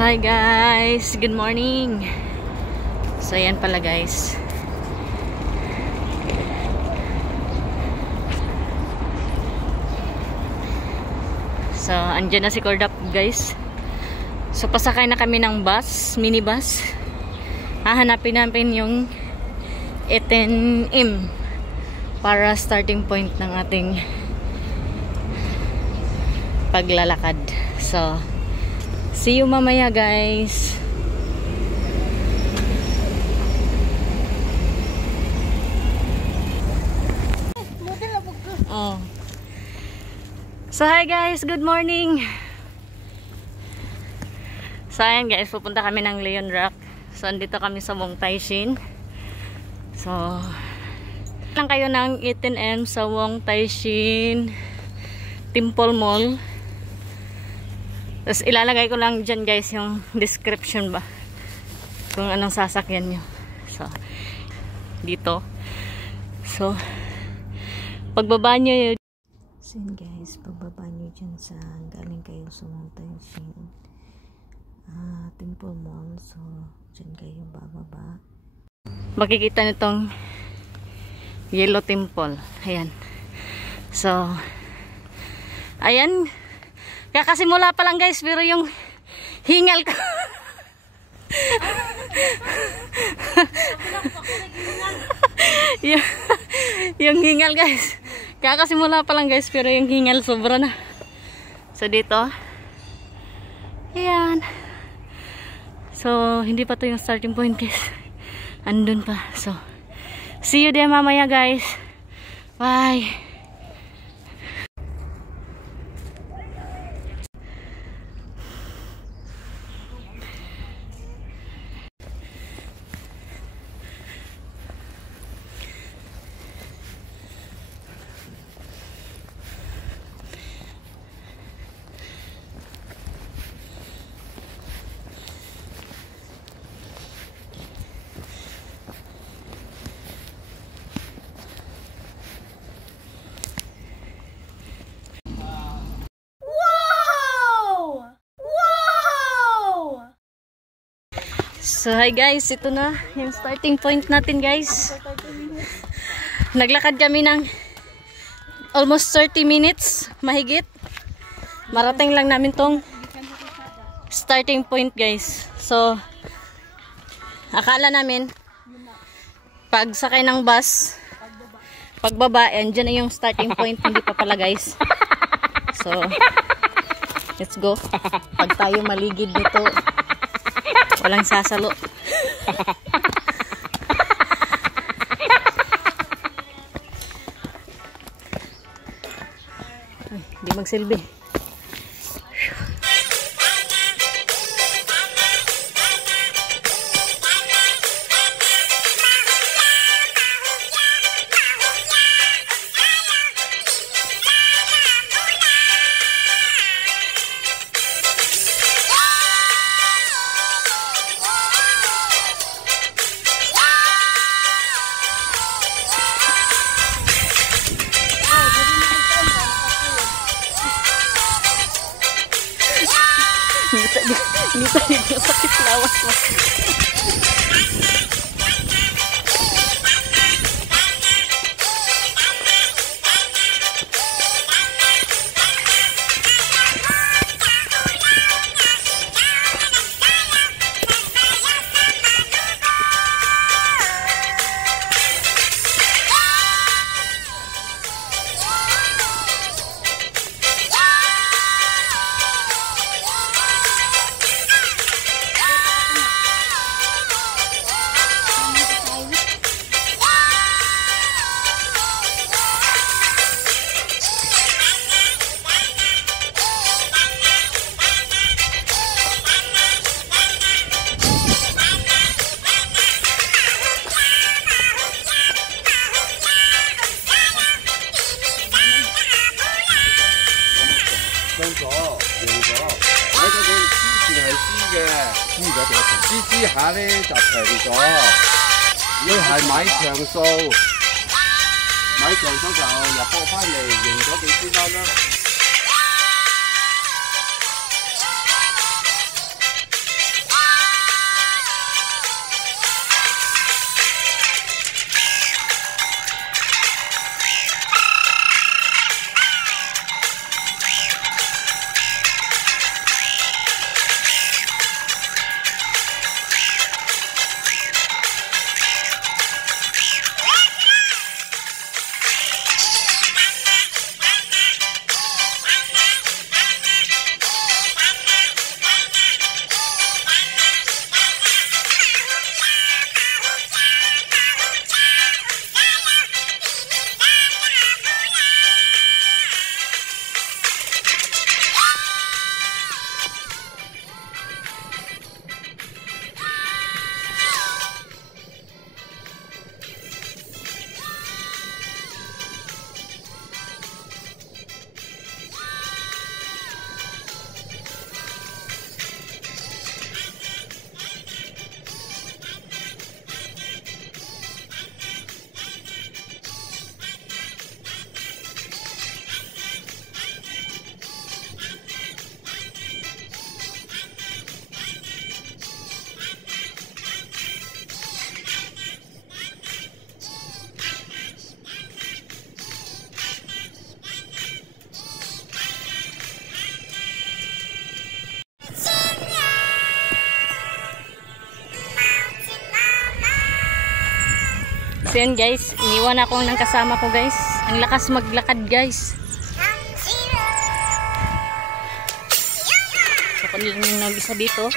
So hi guys, good morning. So ayan pala guys. So andyan na si Cordap guys. So pasakay na kami ng bus, minibus. Hahanapin natin yung 8M para starting point ng ating paglalakad. So see you mamaya guys. Oh. So hi guys, good morning. So ayan guys, pupunta kami ng Leon Rock. So andito kami sa Wong Tai Shin. So lang kayo ng 18M sa Wong Tai Shin Temple Mall. Tapos ilalagay ko lang dyan guys yung description ba kung anong sasakyan nyo. So dito. So pagbaba nyo yun. So yun guys, pagbaba nyo dyan sa galing kayo sa Wong Tai Shin Temple Mall. So dyan kayo bababa. Makikita nitong Yellow Temple. Ayan. So ayan. Kakasimula pa lang guys, pero yung hingal ko yung hingal guys, kakasimula pa lang guys, pero yung hingal sobra na. So dito ayan, so hindi pa to yung starting point guys, andun pa. So see you there mamaya guys, bye. So hi guys, ito na yung starting point natin guys. Naglakad kami ng almost 30 minutes mahigit. Marating lang namin tong starting point guys. So akala namin pag sakay ng bus, pagbaba, and dyan na yung starting point. Hindi pa pala guys. So let's go. Pag tayo maligid dito, walang sasalo. Ay, di magsilbi. Hindi sakit lawas mo.下咧就平咗，你係買長數，買長數就入貨翻嚟，用咗幾千蚊啦。So yun guys, iniwan ako ng kasama ko guys. Ang lakas maglakad guys. So kung lang yung nag-isa dito.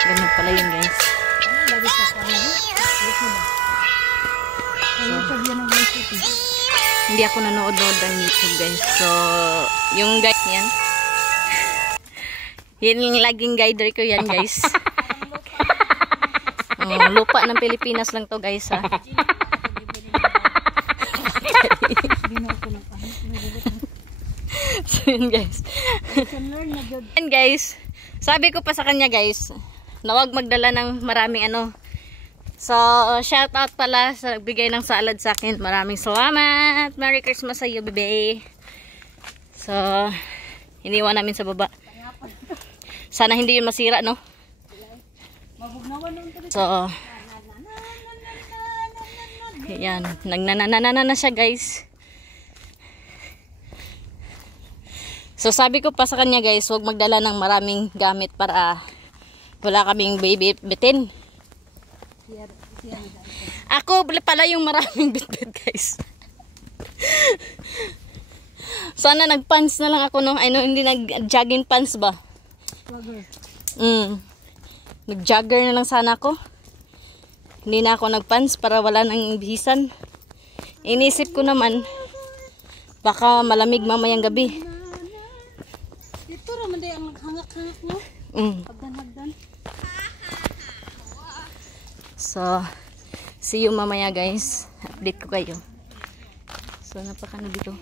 Ganun pala yun guys. Hindi ako nanood-nood ng YouTube guys. So, yung guys yan. Yan yung laging guide ko yan guys. Lupa ng Pilipinas lang to guys ha. So yun guys. Yan guys. Sabi ko pa sa kanya guys, na wag magdala ng maraming ano. So, shout out pala sa nagbigay ng salad sa akin. Maraming salamat. Merry Christmas sa iyo, bebe. So, iniwan namin sa baba. Sana hindi yun masira, no? So, yan. Nagnananana na siya, guys. So, sabi ko pa sa kanya, guys, huwag magdala ng maraming gamit para wala kaming baby bitin. Ako pala yung maraming bitbit guys. Sana nag-pants na lang ako no. Ano, hindi nag-jogging pants ba? Nag-jogger na lang sana ako. Hindi na ako nag-pants para wala nang bihisan. Inisip ko naman baka malamig mamayang gabi. Dito raman day ang naghangak-hangak mo. Hagdan-hagdan. So, see you mamaya guys. Update ko kayo. So, napakano dito.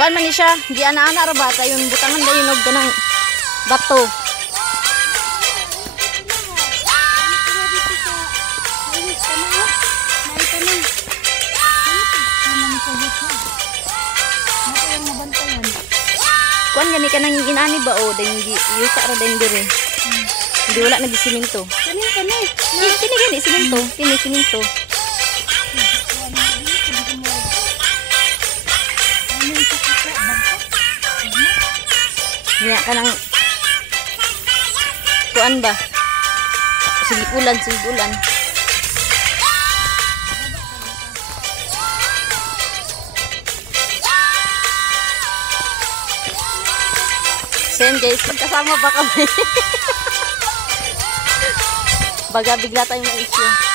Kuan man ni siya, di ana-ana ra ba tayon butangan dayon og kanang bato. Kuan gani ka nang inani ba o dahil yuta ra din dire. Hindi wala nagsiminto. Kani. Kini gani siminto, kini siminto. Nya kanang kuan ba? Sige ulan. Sen guys, magkasama ba kami? Baga bigla tayong na-issue.